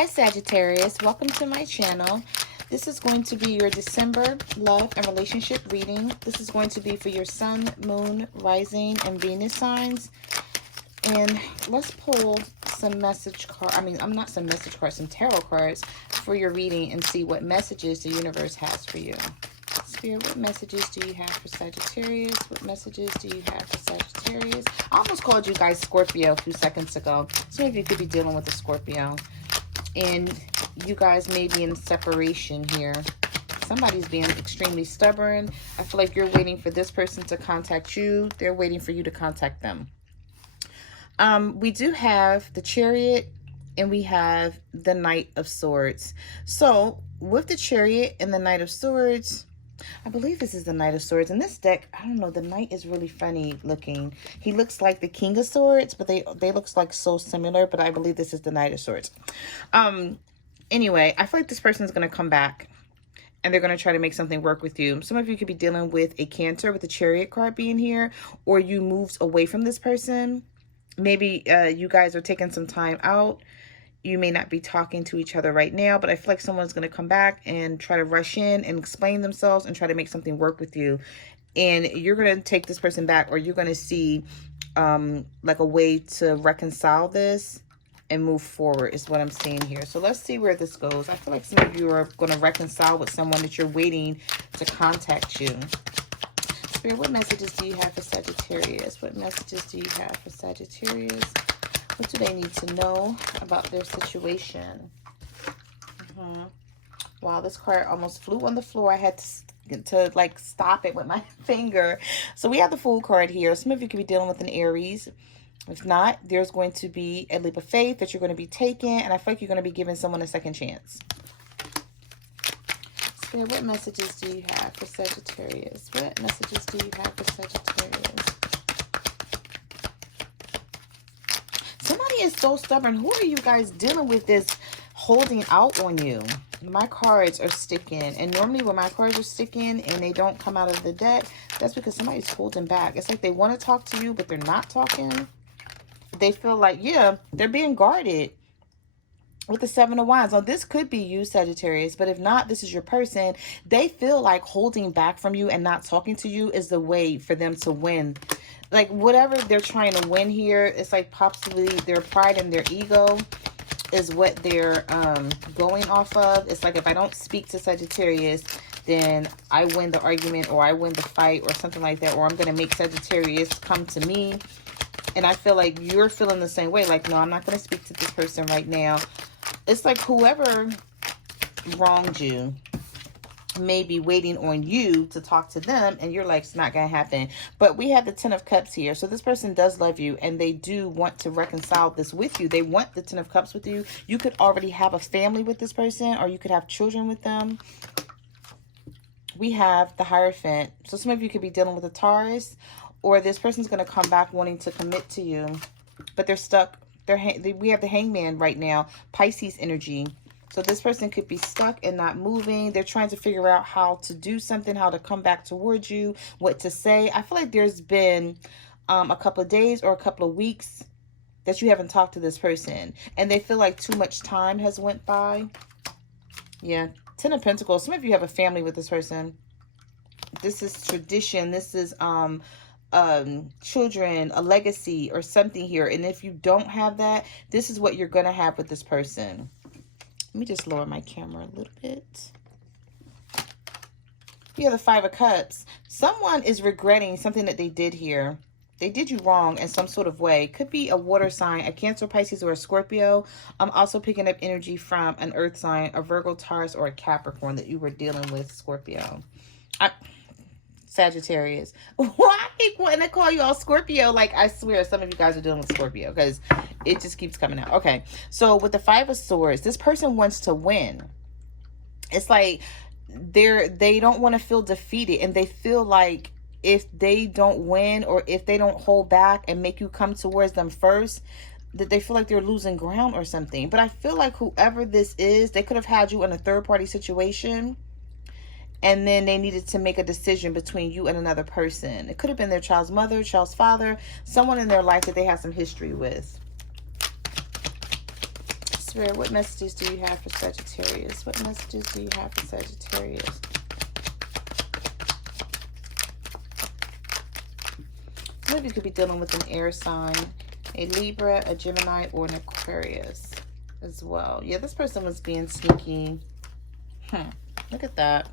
Hi Sagittarius, welcome to my channel. This is going to be your December love and relationship reading. This is going to be for your sun, moon, rising, and Venus signs. And let's pull some message cards. Some tarot cards for your reading and see what messages the universe has for you. Spirit, what messages do you have for Sagittarius? What messages do you have for Sagittarius? I almost called you guys Scorpio a few seconds ago. Some of you could be dealing with a Scorpio. And you guys may be in separation here. Somebody's being extremely stubborn. I feel like you're waiting for this person to contact you. They're waiting for you to contact them. We do have the Chariot and we have the Knight of Swords. So with the Chariot and the Knight of Swords, I believe this is the Knight of Swords. In this deck, I don't know, the Knight is really funny looking. He looks like the King of Swords, but they look like so similar, but I believe this is the Knight of Swords. Anyway, I feel like this person is going to come back and they're going to try to make something work with you. Some of you could be dealing with a Cancer with the Chariot card being here, or you moved away from this person. Maybe you guys are taking some time out. You may not be talking to each other right now, but I feel like someone's going to come back and try to rush in and explain themselves and try to make something work with you. And you're going to take this person back, or you're going to see like a way to reconcile this and move forward is what I'm seeing here. So let's see where this goes. I feel like some of you are going to reconcile with someone that you're waiting to contact you. Spirit, what messages do you have for Sagittarius? What messages do you have for Sagittarius? What do they need to know about their situation? Wow, this card almost flew on the floor. I had to like stop it with my finger. So we have the Fool card here. Some of you could be dealing with an Aries. If not, there's going to be a leap of faith that you're going to be taking. And I feel like you're going to be giving someone a second chance. Spirit, what messages do you have for Sagittarius? What messages do you have for Sagittarius? Somebody is so stubborn. Who are you guys dealing with this holding out on you? My cards are sticking. And normally when my cards are sticking and they don't come out of the deck, that's because somebody's holding back. It's like they want to talk to you, but they're not talking. They feel like, yeah, they're being guarded with the Seven of Wands. Now, this could be you, Sagittarius, but if not, this is your person. They feel like holding back from you and not talking to you is the way for them to win. Like, whatever they're trying to win here, it's like possibly their pride and their ego is what they're going off of. It's like, if I don't speak to Sagittarius, then I win the argument, or I win the fight, or something like that, or I'm going to make Sagittarius come to me. And I feel like you're feeling the same way. Like, no, I'm not going to speak to this person right now. It's like whoever wronged you may be waiting on you to talk to them, and you're like, it's not gonna happen. But we have the Ten of Cups here, so this person does love you and they do want to reconcile this with you. They want the Ten of Cups with you. You could already have a family with this person, or you could have children with them. We have the Hierophant, so some of you could be dealing with a Taurus, or this person's going to come back wanting to commit to you, but they're stuck. We have the Hangman right now, Pisces energy. So this person could be stuck and not moving. They're trying to figure out how to do something, how to come back towards you, what to say. I feel like there's been a couple of days or a couple of weeks that you haven't talked to this person, and they feel like too much time has went by. Yeah, Ten of Pentacles. Some of you have a family with this person. This is tradition. This is children, a legacy or something here. And if you don't have that, this is what you're going to have with this person. Let me just lower my camera a little bit. You have the Five of Cups. Someone is regretting something that they did here. They did you wrong in some sort of way. Could be a water sign, a Cancer, Pisces, or a Scorpio. I'm also picking up energy from an earth sign, a Virgo, Taurus, or a Capricorn that you were dealing with, Scorpio. Sagittarius. Why I keep wanting to call you all Scorpio? Like, I swear some of you guys are dealing with Scorpio because it just keeps coming out. Okay, so with the Five of Swords, this person wants to win. It's like they don't want to feel defeated, and they feel like if they don't win, or if they don't hold back and make you come towards them first, that they feel like they're losing ground or something. But I feel like whoever this is, they could have had you in a third-party situation, and then they needed to make a decision between you and another person. It could have been their child's mother, child's father, someone in their life that they have some history with. Spirit, what messages do you have for Sagittarius? What messages do you have for Sagittarius? Some of you could be dealing with an air sign, a Libra, a Gemini, or an Aquarius as well. Yeah, this person was being sneaky. Look at that.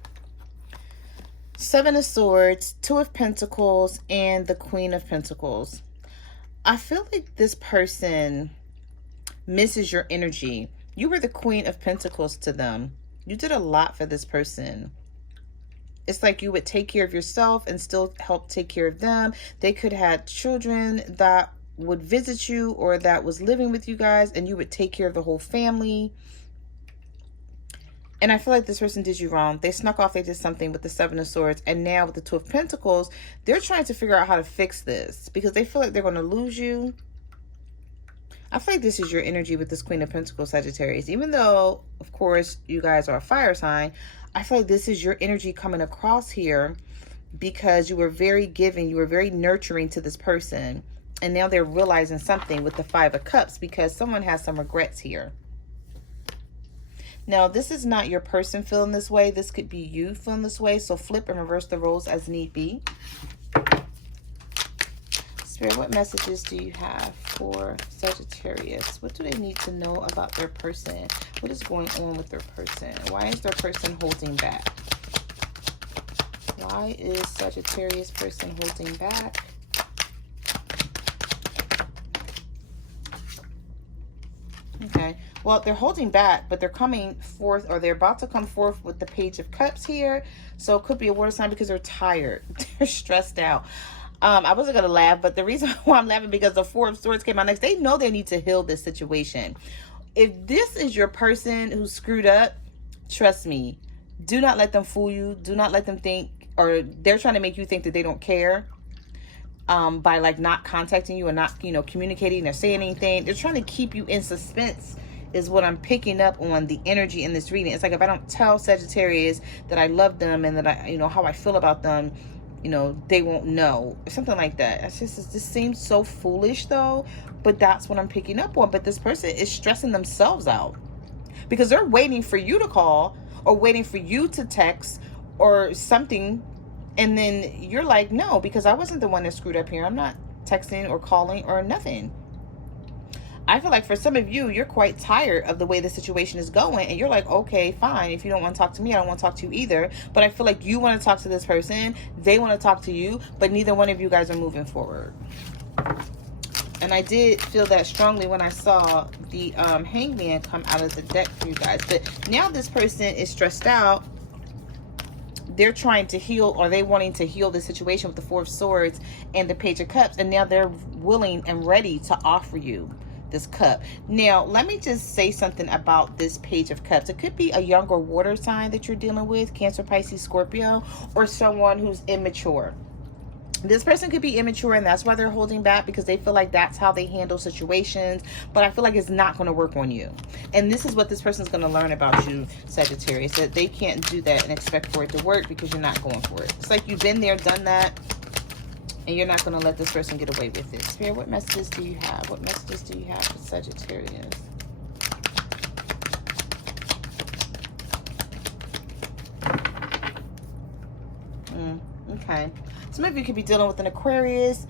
Seven of Swords, Two of Pentacles, and the Queen of Pentacles. I feel like this person misses your energy. You were the Queen of Pentacles to them. You did a lot for this person. It's like you would take care of yourself and still help take care of them. They could have children that would visit you or that was living with you guys, and you would take care of the whole family. And I feel like this person did you wrong. They snuck off, they did something with the Seven of Swords. And now with the Two of Pentacles, they're trying to figure out how to fix this because they feel like they're going to lose you. I feel like this is your energy with this Queen of Pentacles, Sagittarius. Even though, of course, you guys are a fire sign, I feel like this is your energy coming across here because you were very giving, you were very nurturing to this person. And now they're realizing something with the Five of Cups because someone has some regrets here. Now, this is not your person feeling this way. This could be you feeling this way. So flip and reverse the roles as need be. Spirit, what messages do you have for Sagittarius? What do they need to know about their person? What is going on with their person? Why is their person holding back? Why is Sagittarius person holding back? Okay, well, they're holding back, but they're coming forth, or they're about to come forth with the Page of Cups here. So it could be a water sign because they're tired. They're stressed out. I wasn't going to laugh, but the reason why I'm laughing because the Four of Swords came out next. They know they need to heal this situation. If this is your person who screwed up, trust me, do not let them fool you. Do not let them think, or they're trying to make you think that they don't care. By like not contacting you and not, you know, communicating or saying anything. They're trying to keep you in suspense is what I'm picking up on the energy in this reading. It's like if I don't tell Sagittarius that I love them and that I, you know, how I feel about them, you know, they won't know, or something like that. It's just, it just seems so foolish though, but that's what I'm picking up on. But this person is stressing themselves out because they're waiting for you to call or waiting for you to text or something. And then you're like, no, because I wasn't the one that screwed up here. I'm not texting or calling or nothing. I feel like for some of you, you're quite tired of the way the situation is going. And you're like, okay, fine. If you don't want to talk to me, I don't want to talk to you either. But I feel like you want to talk to this person. They want to talk to you. But neither one of you guys are moving forward. And I did feel that strongly when I saw the Hangman come out of the deck for you guys. But now this person is stressed out. They're trying to heal, or they wanting to heal the situation with the Four of Swords and the Page of Cups. And now they're willing and ready to offer you this cup. Now, let me just say something about this Page of Cups. It could be a younger water sign that you're dealing with, Cancer, Pisces, Scorpio, or someone who's immature. This person could be immature, and that's why they're holding back, because they feel like that's how they handle situations. But I feel like it's not going to work on you. And this is what this person is going to learn about you, Sagittarius, that they can't do that and expect for it to work because you're not going for it. It's like you've been there, done that, and you're not going to let this person get away with it. Spirit, what messages do you have? What messages do you have for Sagittarius? Okay. Some of you could be dealing with an Aquarius.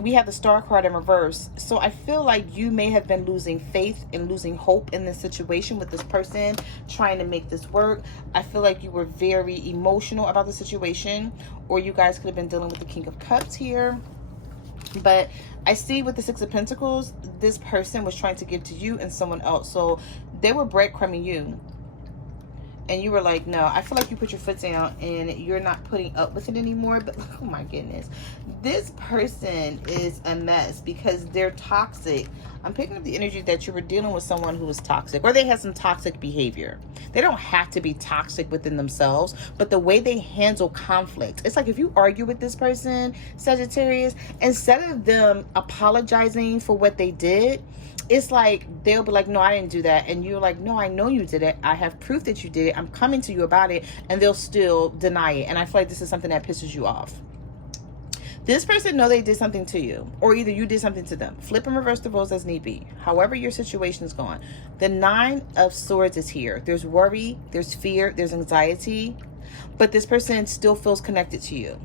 We have the Star card in reverse. So I feel like you may have been losing faith and losing hope in this situation with this person trying to make this work. I feel like you were very emotional about the situation, or you guys could have been dealing with the King of Cups here. But I see with the Six of Pentacles, this person was trying to give to you and someone else. So they were breadcrumbing you. And you were like, no, I feel like you put your foot down and you're not putting up with it anymore. But oh my goodness, this person is a mess because they're toxic. I'm picking up the energy that you were dealing with someone who was toxic, or they had some toxic behavior. They don't have to be toxic within themselves, but the way they handle conflict. It's like if you argue with this person, Sagittarius, instead of them apologizing for what they did, it's like they'll be like, no, I didn't do that. And you're like, no, I know you did it. I have proof that you did it. I'm coming to you about it. And they'll still deny it. And I feel like this is something that pisses you off. This person know they did something to you, or either you did something to them. Flip and reverse the roles as need be. However your situation is going. The 9 of Swords is here. There's worry, there's fear, there's anxiety, but this person still feels connected to you.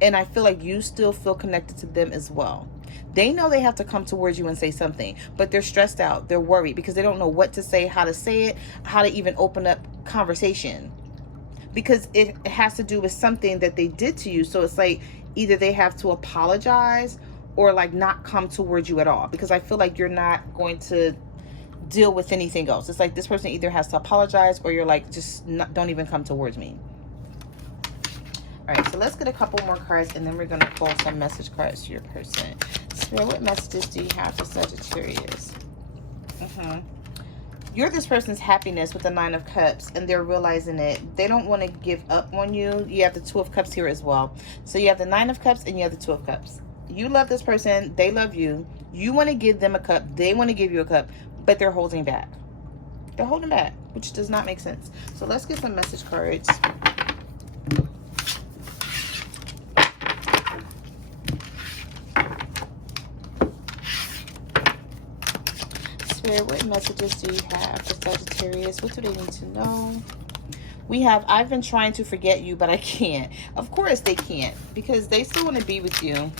And I feel like you still feel connected to them as well. They know they have to come towards you and say something, but they're stressed out. They're worried because they don't know what to say, how to say it, how to even open up conversation. Because it has to do with something that they did to you. So it's like either they have to apologize or like not come towards you at all. Because I feel like you're not going to deal with anything else. It's like this person either has to apologize or you're like, just don't even come towards me. All right, so let's get a couple more cards and then we're going to pull some message cards to your person. Spirit, what messages do you have for Sagittarius? You're this person's happiness with the 9 of Cups, and they're realizing it. They don't want to give up on you. You have the 2 of Cups here as well. So you have the 9 of Cups and you have the 2 of Cups. You love this person. They love you. You want to give them a cup. They want to give you a cup, but they're holding back. They're holding back, which does not make sense. So let's get some message cards. Spirit, what messages do you have for Sagittarius? What do they need to know? We have, I've been trying to forget you, but I can't. Of course they can't, because they still want to be with you.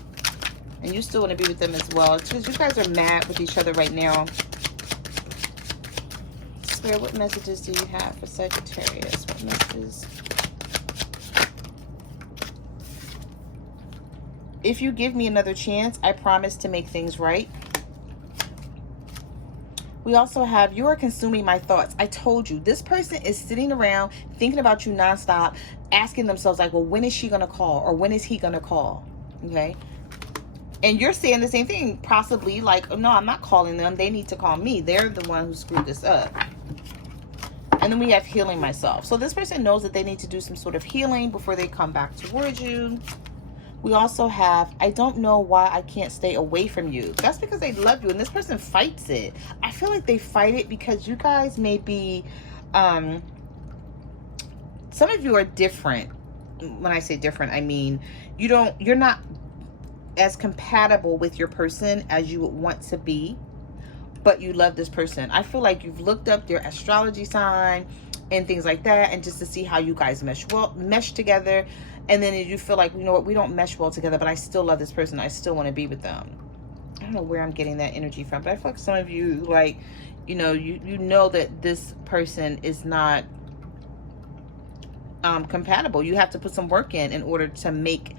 And you still want to be with them as well. It's because you guys are mad with each other right now. Spirit, what messages do you have for Sagittarius? What messages? If you give me another chance, I promise to make things right. We also have, you are consuming my thoughts. I told you, this person is sitting around thinking about you nonstop, asking themselves like, well, when is she going to call? Or when is he going to call? Okay. And you're saying the same thing, possibly like, oh, no, I'm not calling them. They need to call me. They're the one who screwed this up. And then we have healing myself. So this person knows that they need to do some sort of healing before they come back towards you. We also have, I don't know why I can't stay away from you. That's because they love you, and this person fights it. I feel like they fight it because you guys may be, some of you are different. When I say different, I mean, you're not as compatible with your person as you would want to be, but you love this person. I feel like you've looked up their astrology sign and things like that, and just to see how you guys mesh together. And then you feel like, you know what, we don't mesh well together, but I still love this person. I still want to be with them. I don't know where I'm getting that energy from, but I feel like some of you, like, you know that this person is not compatible. You have to put some work in order to make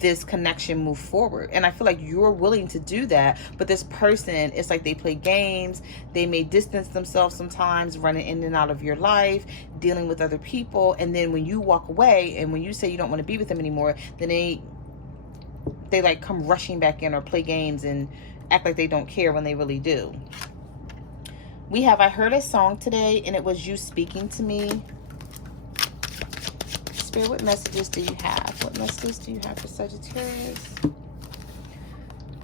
this connection move forward. And I feel like you're willing to do that, but this person, it's like they play games. They may distance themselves sometimes, running in and out of your life, dealing with other people. And then when you walk away and when you say you don't want to be with them anymore, then they like come rushing back in or play games and act like they don't care when they really do. We have, I heard a song today and it was you speaking to me. What messages do you have? What messages do you have for Sagittarius?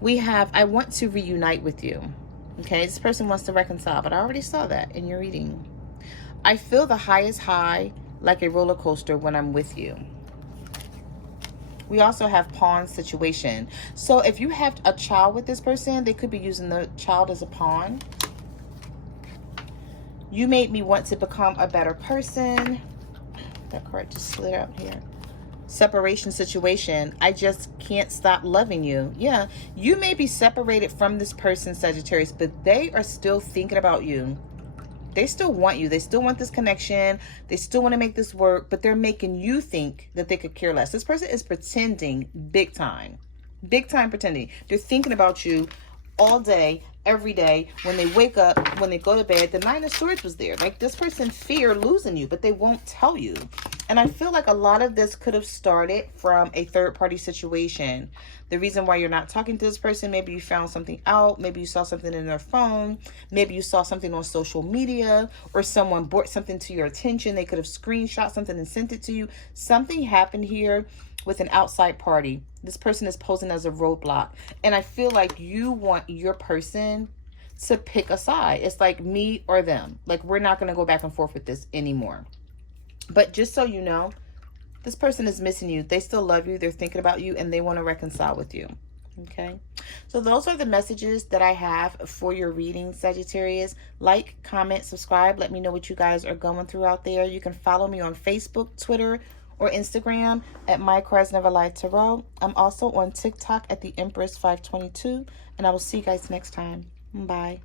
We have, I want to reunite with you. Okay, this person wants to reconcile, but I already saw that in your reading. I feel the highest high like a roller coaster when I'm with you. We also have pawn situation. So if you have a child with this person, they could be using the child as a pawn. You made me want to become a better person. That card just slid out here. Separation situation. I just can't stop loving you. Yeah, you may be separated from this person, Sagittarius, but they are still thinking about you. They still want you. They still want this connection. They still want to make this work, but they're making you think that they could care less. This person is pretending big time. Big time pretending. They're thinking about you all day, every day. When they wake up, when they go to bed, the 9 of Swords was there. Like, this person fear losing you, but they won't tell you. And I feel like a lot of this could have started from a third-party situation. The reason why you're not talking to this person, maybe you found something out, maybe you saw something in their phone, maybe you saw something on social media, or someone brought something to your attention. They could have screenshot something and sent it to you. Something happened here with an outside party. This person is posing as a roadblock. And I feel like you want your person to pick a side. It's like me or them. Like, we're not going to go back and forth with this anymore. But just so you know, This person is missing you. They still love you. They're thinking about you, and they want to reconcile with you. Okay, so those are the messages that I have for your reading, Sagittarius. Like, comment, subscribe. Let me know what you guys are going through out there. You can follow me on Facebook, Twitter, or Instagram at My Cards Never Lie Tarot. I'm also on TikTok at the Empress 522, and I will see you guys next time. Bye.